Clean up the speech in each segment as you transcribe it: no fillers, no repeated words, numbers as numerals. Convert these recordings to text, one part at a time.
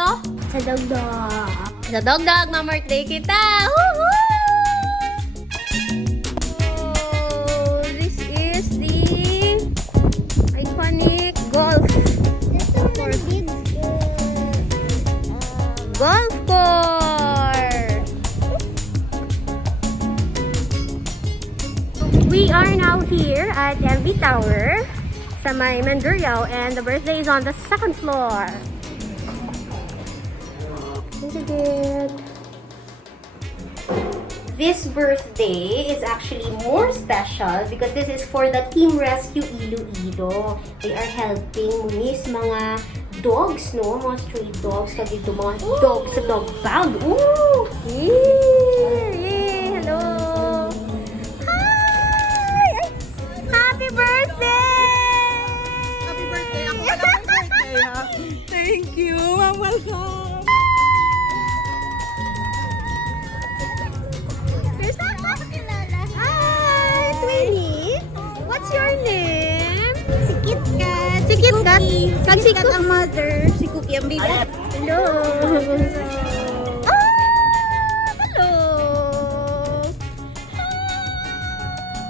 to? Sa dogdog. Sa dogdog, ma-birthday kita! Woohoo! Oh, this is the iconic golf course. Golf course! We are now here at MV Tower sa may Mandurriao, and the birthday is on the second floor. Look at it. This birthday is actually more special because this is for the Team Rescue Iloilo. They are helping munis mga dogs, no? Mga stray dogs. Kasi ito mga dogs sa dog pound. Ooh! Yeah! Yeah! Hello! Hi! Happy birthday! Happy birthday! Ako pala may birthday, ha? Thank you! Welcome! Hi, Twinnie. What's your name? Si Kit Kat. Si Kit Kat. Kag si Kat ang mother. Si Cookie ang baby. Hello. Hello.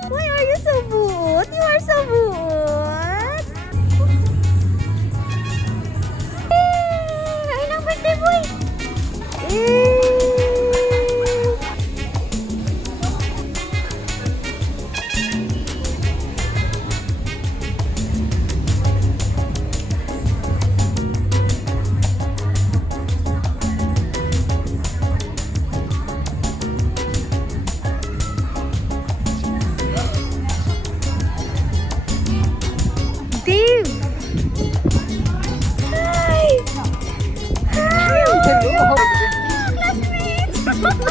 Why are you so buot? You are so buot. Ay, lang birthday boy. Dave! Hi! Hi! Hello! Classmates!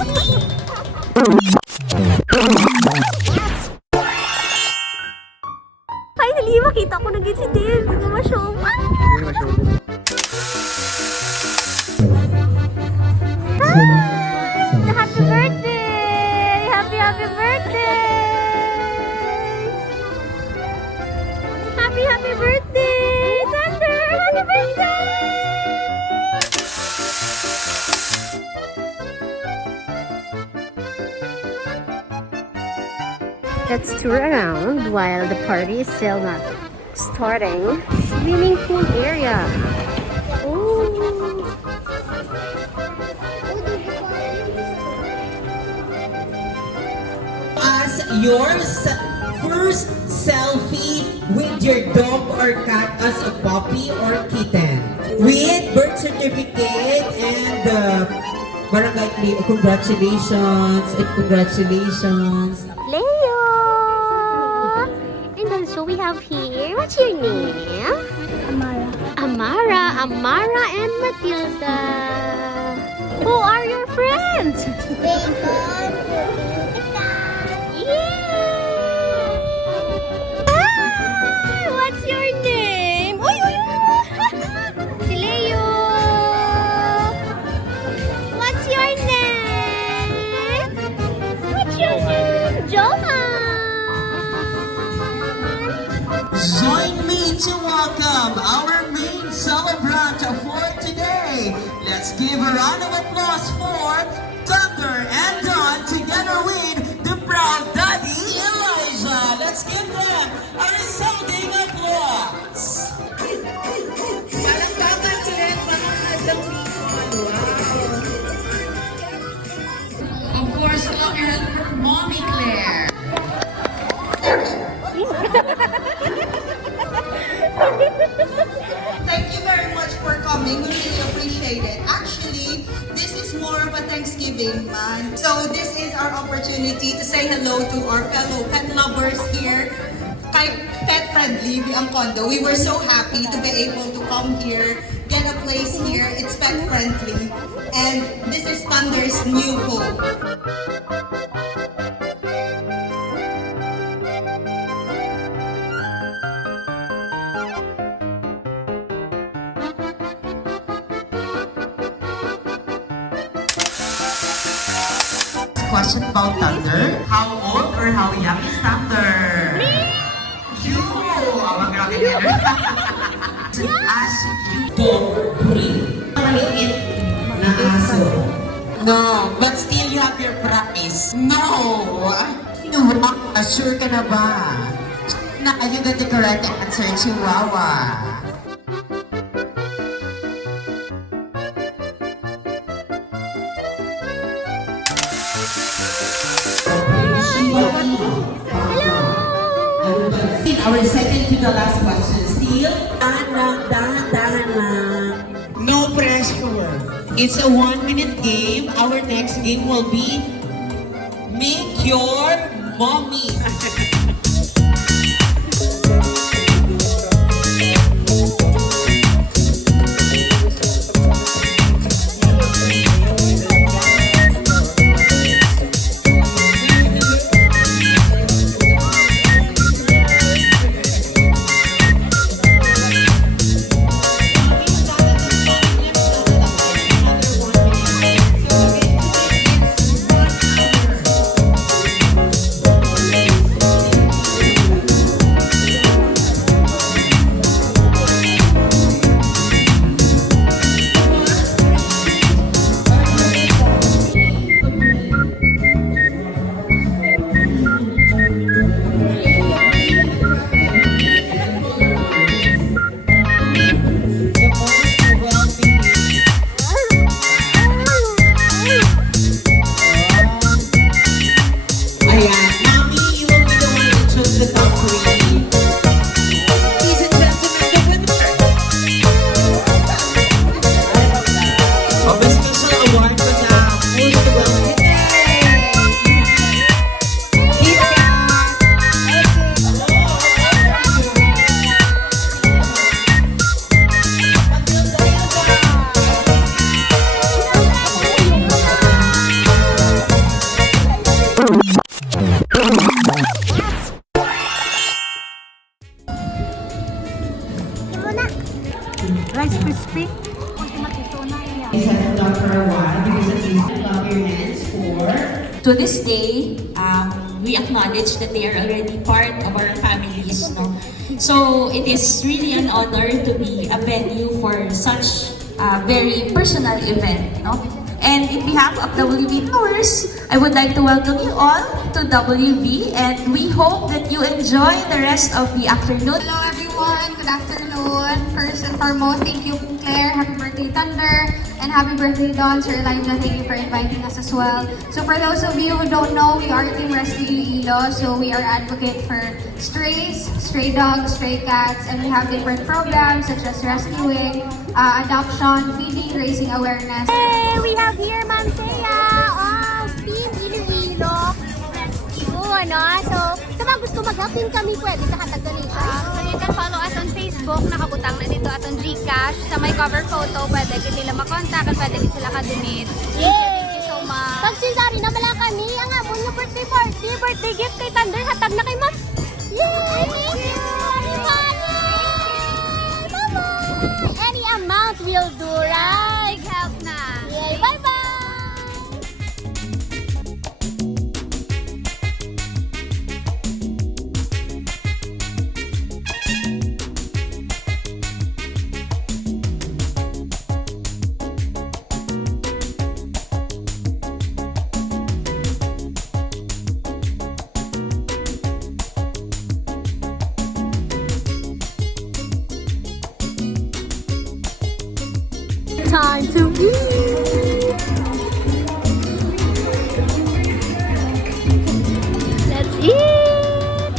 Finally, makita ko na si Dave. Hindi ko ma-show. Hi! Happy birthday! Happy birthday! Happy birthday! Thunder! Happy birthday! Let's tour around while the party is still not starting. Swimming pool area. Ooh. As your first selfie with your dog or cat as a puppy or kitten. With birth certificate and barangay congratulations and congratulations. Leo! And also we have here, what's your name? Amara and Matilda. Who are your friends? Bacon. Hi! What's your name? Uy, uy, uy! Si Leo! What's your name? What's your name? Johan! Join me to welcome our main celebrant for today. Let's give a round of applause for Thunder and Dawn together with the proud daddy Elijah. Let's give them a resounding applause. Palakpakan ulit mga hadang Of course, clap your hand for Mommy Claire. Thank you very much for coming. We really appreciate it. Actually, this is more of a Thanksgiving month. So this is our opportunity to say hello to our fellow pet lovers here. Kay Pet Friendly, ang condo. We were so happy to be able to come here, get a place here. It's pet friendly. And this is Thunder's new home. Question about Thunder. How old or how young is Thunder? You! Ang grabe As you go free. Maliit No, but still you have your practice. No! Chihuahua, sure ka na ba? Na, you got the correct answer, Chihuahua. Our second to the last question. Still, dahan lang. No pressure. It's a 1-minute game. Our next game will be Make Your Mommy. Rice crispy. To this day, we acknowledge that they are already part of our families. No? So it is really an honor to be a venue for such a very personal event. No? And in behalf of WV Towers, I would like to welcome you all to WV, and we hope that you enjoy the rest of the afternoon. Hello everyone, good afternoon. First and foremost, thank you Claire, happy birthday Thunder, and happy birthday Dawn, Sir Elijah, thank you for inviting us as well. So for those of you who don't know, we are Team Rescue Iloilo, so we are advocate for strays, stray dogs, stray cats, and we have different programs such as rescuing, adoption, feeding, raising awareness. Hey, we have here Ma'am Thea of Team Iloilo Rescue, ano? So, sa mga gusto mag-helpin kami, pwede sa hatag donation. So you can follow us on Facebook, nakabutang na dito at on Gcash. Sa may cover photo, pwede sila makontak at pwede sila ka-donate. Thank you so much. Pag sinari na bala kami, ang amon yung birthday party, birthday gift kay Thunder, hatag na kay Ma'am. Yay! Thank you! Bye-bye! Any amount will do, right? Big help na. Yay! Bye-bye! Time to eat! Let's eat!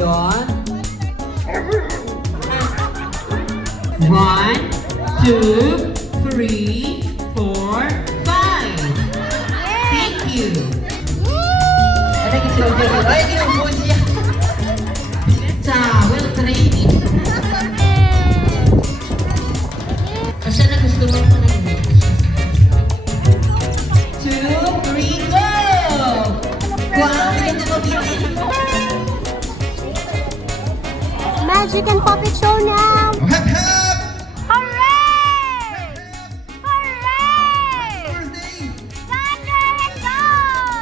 Dawn. 1, 2, 3, 4, 5. Thank you. Ada kita udah. Ay, kinubos niya. Sa, well trained. Kasi na gusto mo na yun. 2, 3, go! Wow, hindi mo bitin. Magic and puppet show now! Hep hep! Hooray! Hooray! Birthday! Thunder and Dawn!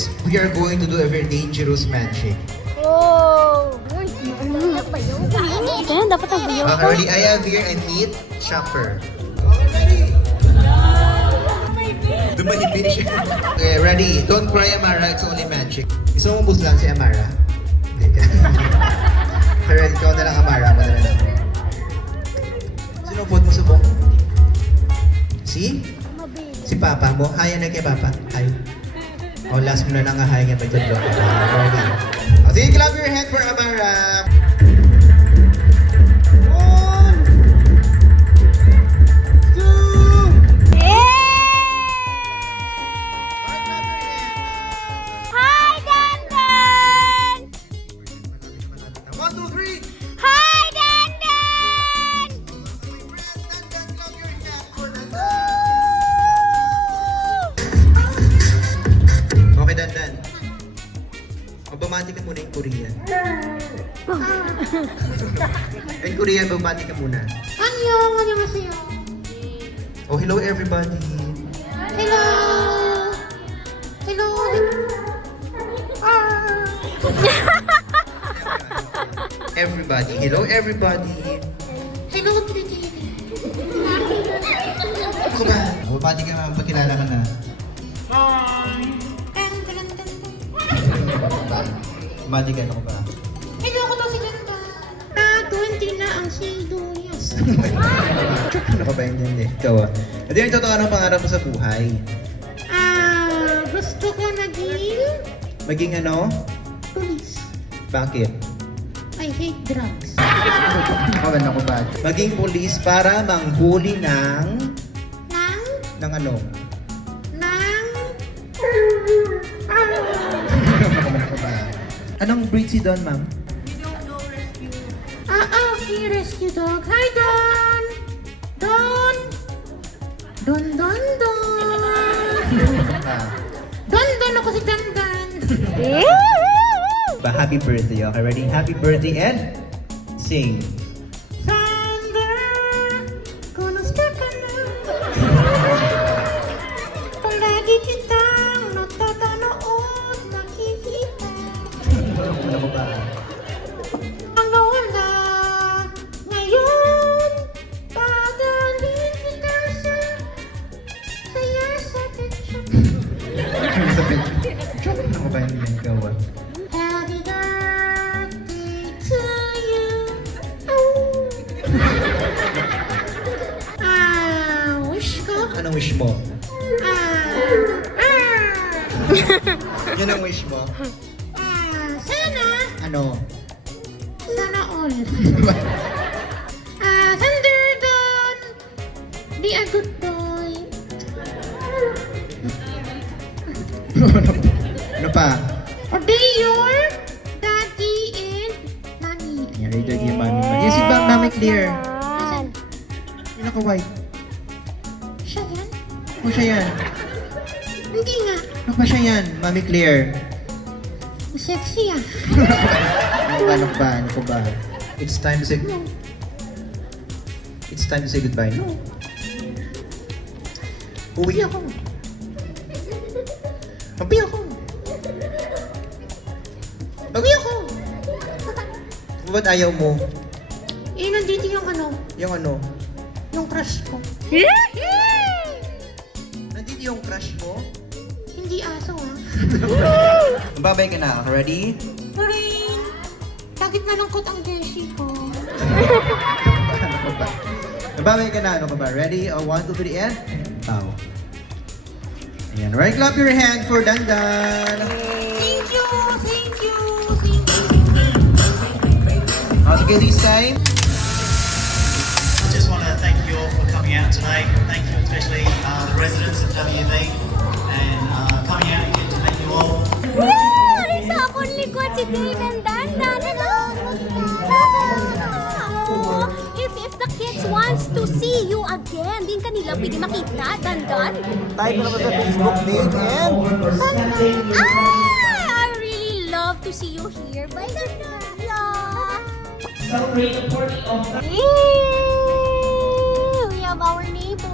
kids, we are going to do a very dangerous magic. Oh! Dapat bayaw ka. Kaya dapat ang bayaw ka. Ready? I have here a meat chopper. Dumahimik siya. Okay, ready? Don't cry, Amara. It's only magic. Gusto mo bus lang si Amara? Hindi ka. Pero ikaw na lang, Amara. Ako na lang. Sino po mo subong? Si? Si Papa mo? Hi na kay Papa. Hi. Oh, last mo na lang hi nga pa dyan. Ready? Oh, sige, clap your hand for Amara. Hi, Dandan! 1, 2, 3. Hi, Dandan! Okay, Dandan. Bumati ka muna yung Korean. In Korean, bumati ka muna. 안녕하세요. Oh, hello everybody. Hello. Hello. Everybody. Hello everybody. Hello, Titi. Ako ba? Bumati ka naman, pagkilala ka na. Bumati ka, ako ba? Hello, ko to si Ganda. 20 na ang sibuyas. Ano ka ba hindi? Ikaw ah. Ito yung totoo ng pangarap mo sa buhay. Gusto ko naging Maging ano? police. Bakit? I hate drugs. Ano ko ba? Maging police para manghuli ng Nang ano? Ano ba? Anong breed si Don, ma'am? Okay, rescue dog. Hi, Don! Don! Don, Don, Don! Don, Don ako si Dandan. Ba, happy birthday, okay? Ready? Happy birthday and sing. Thunder, kumusta ka na? Palagi kitang natatanood, nakikita. Ano ko ba? Ang nawala ngayon, padalhin kita sa saya sa picture. Ano ko ba yung ikaw ah? Happy birthday to you. Wish ko. Anong wish mo? Ah, Yun ang wish mo? sana. Ano? Sana all. Thunder Don. Be a good boy. Ano pa? Obey your daddy and mommy. Yan, reader niya mami. Yan si Mami Clear. Nasaan? Yung naka-white. Siya yan? Ano siya yan? Hindi nga. Ano ba siya yan? Mami Clear. Sexy ah. Ano ba? Ano ko ba? It's time to say... It's time to say goodbye. No. Uwi ako. Uwi ako. Uwi ako. Ba't ayaw mo? Nandito yung ano, Yung ano? yung crush ko. Nandito yung crush mo? Hindi aso ah. Babay ka na. Ready? Ring! Bakit malungkot ang jersey ko? Ano ko ba? Babay ka na. Ano ka ba? Ready? 1, 2, 3, and... Bow. Ayan. Right, clap your hand for Dandan. Thank you! Thank you! Thank you! Okay, this time. I just want to thank you all for coming out today. Thank you especially the residents of WV and coming out and getting to meet you all. Isa akong likod si Dave and Dandan. Hello! If the kids wants to see you again, din kanila pwede makita, Dandan. Type mo naman sa Facebook, Dave, and... I really love to see you here. Bye, Dandan. Celebrate the party of We have our neighbor.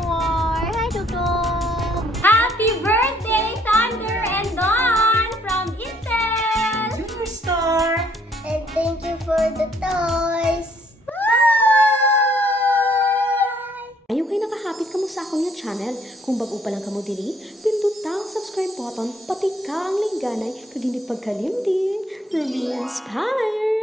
Hi, Dudong. Happy birthday, Thunder and Dawn, the toys! Ayaw kayo nakahapit kamo sa akong nga channel. Kung bago pa lang kamo diri, pinduta ang subscribe button, pati ka ang lingganay, kag hindi pagkalimtin. Ruby Inspired!